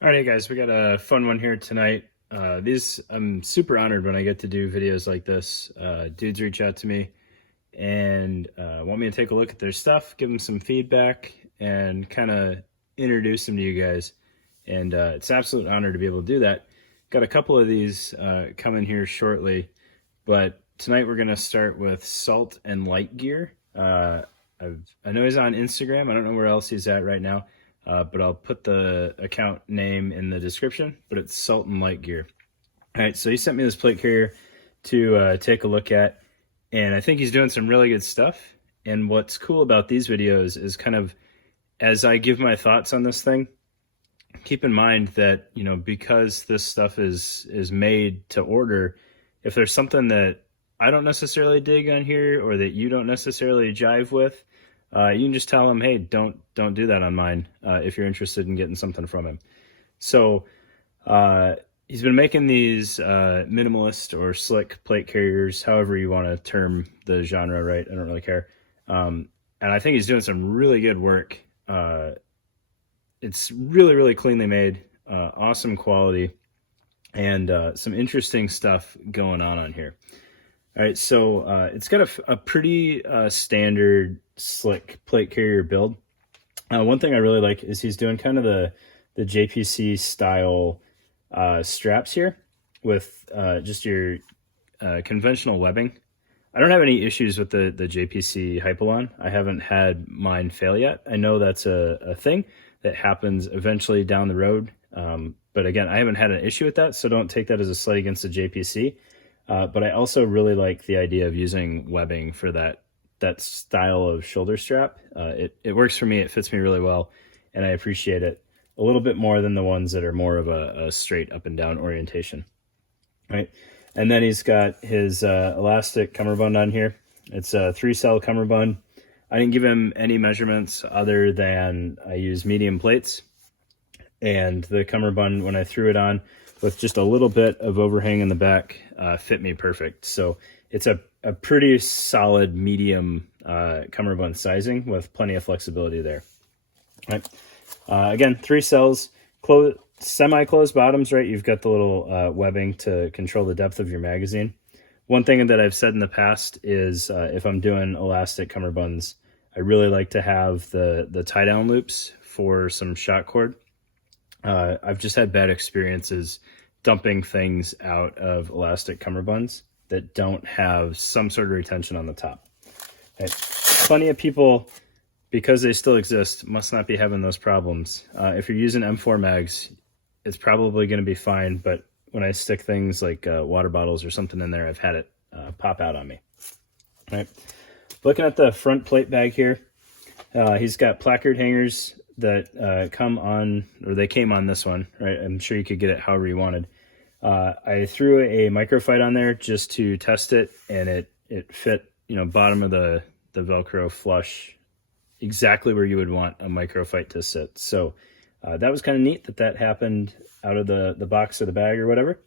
Alrighty guys, we got a fun one here tonight. I'm super honored when I get to do videos like this. Dudes reach out to me and want me to take a look at their stuff, give them some feedback, and kind of introduce them to you guys. And it's an absolute honor to be able to do that. Got a couple of these coming here shortly, but tonight we're going to start with Salt and Light Gear. I know he's on Instagram. I don't know where else he's at right now. But I'll put the account name in the description, but it's Salt and Light Gear. All right, so he sent me this plate carrier to take a look at, and I think he's doing some really good stuff. And what's cool about these videos is kind of, as I give my thoughts on this thing, keep in mind that, you know, because this stuff is made to order, if there's something that I don't necessarily dig on here or that you don't necessarily jive with, you can just tell him, hey, don't do that on mine if you're interested in getting something from him. So he's been making these minimalist or slick plate carriers, however you want to term the genre, right? I don't really care. And I think he's doing some really good work. It's really, really cleanly made, awesome quality, and some interesting stuff going on here. All right, so it's got a pretty standard slick plate carrier build. One thing I really like is he's doing kind of the JPC style straps here with just your conventional webbing. I don't have any issues with the JPC Hypalon. I haven't had mine fail yet. I know that's a thing that happens eventually down the road. But again, I haven't had an issue with that, so don't take that as a slight against the JPC. But I also really like the idea of using webbing for that style of shoulder strap. It works for me. It fits me really well, and I appreciate it a little bit more than the ones that are more of a straight up and down orientation. Right, and then he's got his elastic cummerbund on here. It's a 3-cell cummerbund. I didn't give him any measurements other than I use medium plates, and the cummerbund, when I threw it on with just a little bit of overhang in the back, fit me perfect. So it's a pretty solid medium cummerbund sizing with plenty of flexibility there. All right. Again, 3 cells, semi-closed bottoms, right? You've got the little webbing to control the depth of your magazine. One thing that I've said in the past is if I'm doing elastic cummerbunds, I really like to have the tie-down loops for some shot cord. I've just had bad experiences dumping things out of elastic cummerbunds that don't have some sort of retention on the top. Okay. Plenty of people, because they still exist, must not be having those problems. If you're using M4 mags, it's probably going to be fine, but when I stick things like water bottles or something in there, I've had it pop out on me. All right. Looking at the front plate bag here, he's got placard hangers that come on, or they came on this one, right? I'm sure you could get it however you wanted. I threw a microfight on there just to test it, and it fit, you know, bottom of the Velcro flush exactly where you would want a microfight to sit. So that was kind of neat that happened out of the box of the bag or whatever.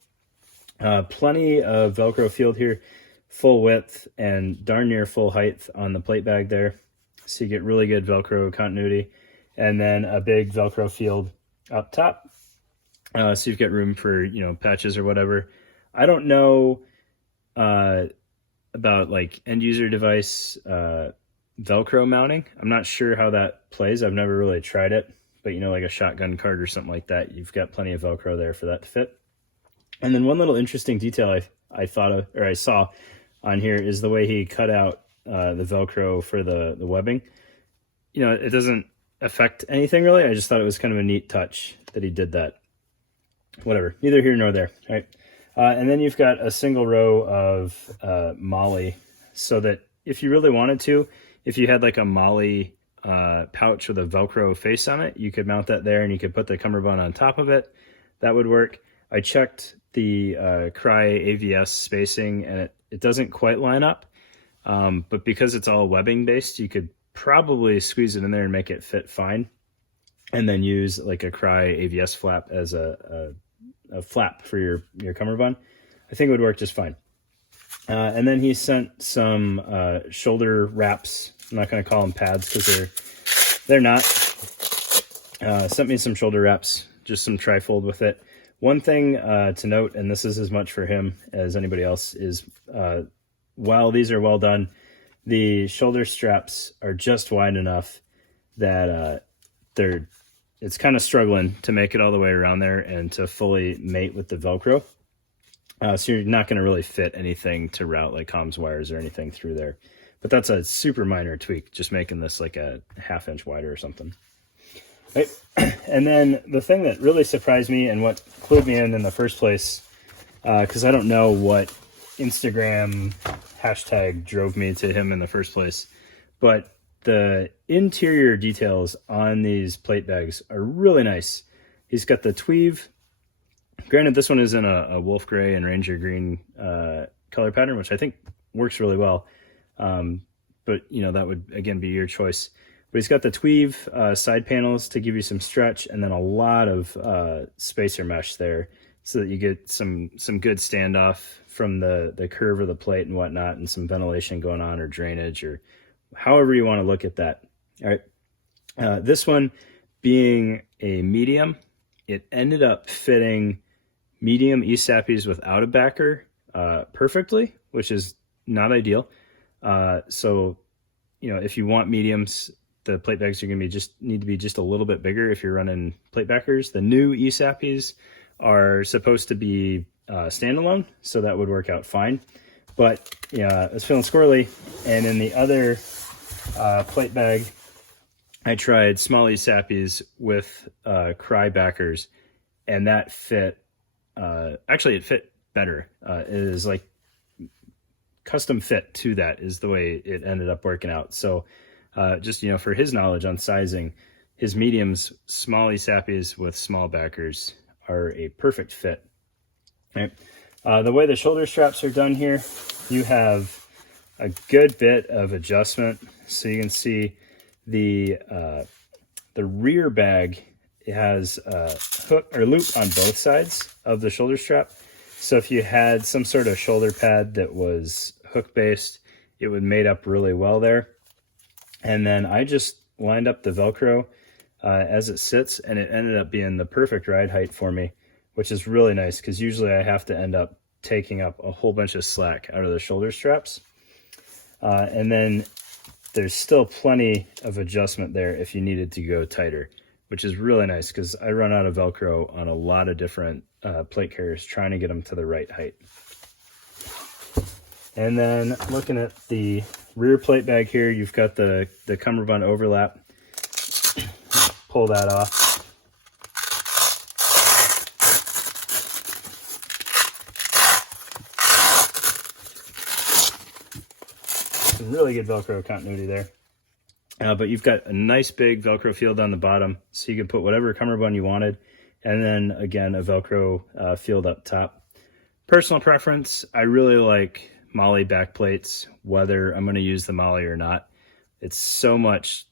Plenty of Velcro field here, full width and darn near full height on the plate bag there. So you get really good Velcro continuity. And then a big Velcro field up top. So you've got room for, you know, patches or whatever. I don't know about like end user device Velcro mounting. I'm not sure how that plays. I've never really tried it, but you know, like a shotgun cart or something like that, you've got plenty of Velcro there for that to fit. And then one little interesting detail I thought of, or I saw on here, is the way he cut out the Velcro for the webbing. You know, it doesn't affect anything really. I just thought it was kind of a neat touch that he did that. Whatever, neither here nor there, right? And then you've got a single row of MOLLE, so that if you really wanted to, if you had like a MOLLE pouch with a Velcro face on it, you could mount that there and you could put the cummerbund on top of it. That would work. I checked the Cry AVS spacing and it doesn't quite line up, but because it's all webbing based, you could probably squeeze it in there and make it fit fine, and then use like a Cry AVS flap as a flap for your cummerbund. I think it would work just fine. And then he sent some shoulder wraps. I'm not going to call them pads because they're not. Sent me some shoulder wraps just some trifold with it. One thing to note, and this is as much for him as anybody else, is while these are well done, the shoulder straps are just wide enough that it's kind of struggling to make it all the way around there and to fully mate with the Velcro. So you're not going to really fit anything to route like comms wires or anything through there. But that's a super minor tweak, just making this like a 1/2 inch wider or something. Right. And then the thing that really surprised me and what clued me in the first place, because I don't know what Instagram hashtag drove me to him in the first place, but the interior details on these plate bags are really nice. He's got the tweave. Granted, this one is in a wolf gray and ranger green color pattern, which I think works really well. But you know, that would again be your choice. But he's got the tweave side panels to give you some stretch, and then a lot of spacer mesh there, so that you get some good standoff from the curve of the plate and whatnot, and some ventilation going on, or drainage, or however you want to look at that. All right, this one being a medium, it ended up fitting medium ESAPs without a backer perfectly, which is not ideal. So, you know, if you want mediums, the plate bags are going to need to be just a little bit bigger if you're running plate backers. The new ESAPs are supposed to be standalone, so that would work out fine. But yeah, I was feeling squirrely, and in the other plate bag, I tried small ESAPs with cry backers, and that fit. Actually, it fit better. It is like custom fit to that is the way it ended up working out. So just, you know, for his knowledge on sizing, his mediums, small ESAPs with small backers are a perfect fit. Right. The way the shoulder straps are done here, you have a good bit of adjustment. So you can see the rear bag has a hook or loop on both sides of the shoulder strap. So if you had some sort of shoulder pad that was hook based, it would mate up really well there. And then I just lined up the Velcro as it sits, and it ended up being the perfect ride height for me, which is really nice, because usually I have to end up taking up a whole bunch of slack out of the shoulder straps. And then there's still plenty of adjustment there if you needed to go tighter, which is really nice, because I run out of Velcro on a lot of different plate carriers trying to get them to the right height. And then looking at the rear plate bag here, you've got the Cummerbund overlap. Pull that off. Some really good Velcro continuity there. But you've got a nice big Velcro field on the bottom, so you can put whatever Cummerbund you wanted. And then again, a Velcro field up top. Personal preference, I really like Molle back plates, whether I'm going to use the Molle or not. It's so much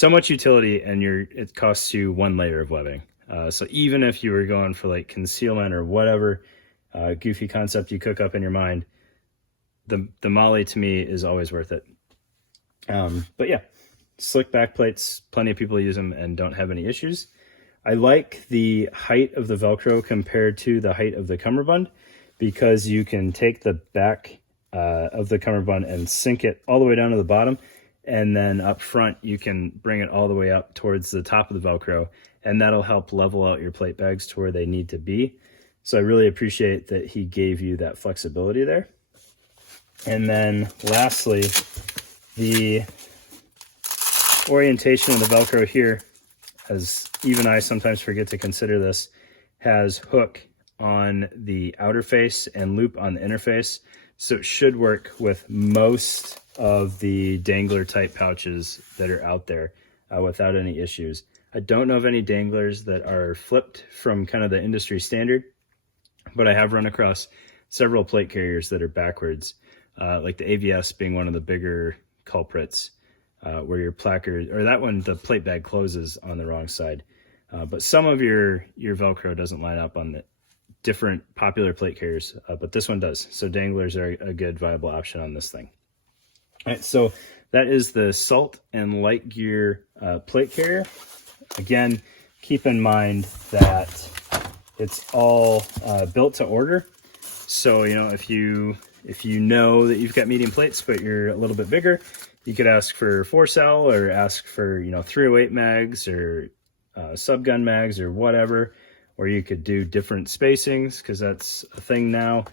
utility, and it costs you one layer of webbing. So even if you were going for like concealment or whatever goofy concept you cook up in your mind, the Molle to me is always worth it. But yeah, slick back plates, plenty of people use them and don't have any issues. I like the height of the Velcro compared to the height of the Cummerbund, because you can take the back of the Cummerbund and sink it all the way down to the bottom, and then up front you can bring it all the way up towards the top of the Velcro, and that'll help level out your plate bags to where they need to be. So I really appreciate that he gave you that flexibility there. And then lastly, the orientation of the Velcro here, as even I sometimes forget to consider this, has hook on the outer face and loop on the inner face. So it should work with most of the dangler type pouches that are out there without any issues. I don't know of any danglers that are flipped from kind of the industry standard, but I have run across several plate carriers that are backwards, like the AVS being one of the bigger culprits, where your placard, or that one, the plate bag closes on the wrong side. But some of your Velcro doesn't line up on the different popular plate carriers, but this one does. So danglers are a good viable option on this thing. All right, so that is the Salt and Light Gear plate carrier. Again, keep in mind that it's all built to order. So, you know, if you know that you've got medium plates, but you're a little bit bigger, you could ask for 4-cell or ask for, you know, 308 mags or subgun mags or whatever, or you could do different spacings because that's a thing now.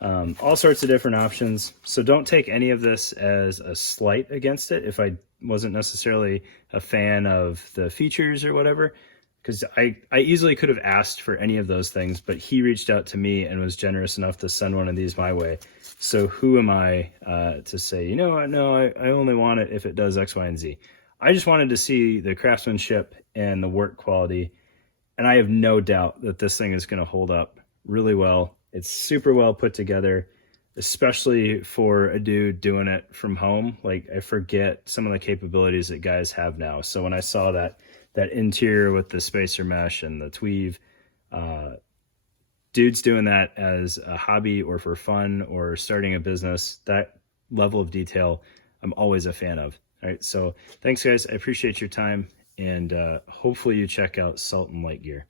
All sorts of different options. So don't take any of this as a slight against it if I wasn't necessarily a fan of the features or whatever, because I easily could have asked for any of those things, but he reached out to me and was generous enough to send one of these my way. So who am I to say, you know what, no, I only want it if it does X, Y, and Z. I just wanted to see the craftsmanship and the work quality, and I have no doubt that this thing is going to hold up really well. It's super well put together, especially for a dude doing it from home. Like, I forget some of the capabilities that guys have now. So when I saw that interior with the spacer mesh and the tweave, dudes doing that as a hobby or for fun or starting a business, that level of detail I'm always a fan of. All right, so thanks guys, I appreciate your time, and hopefully you check out Sultan Light Gear.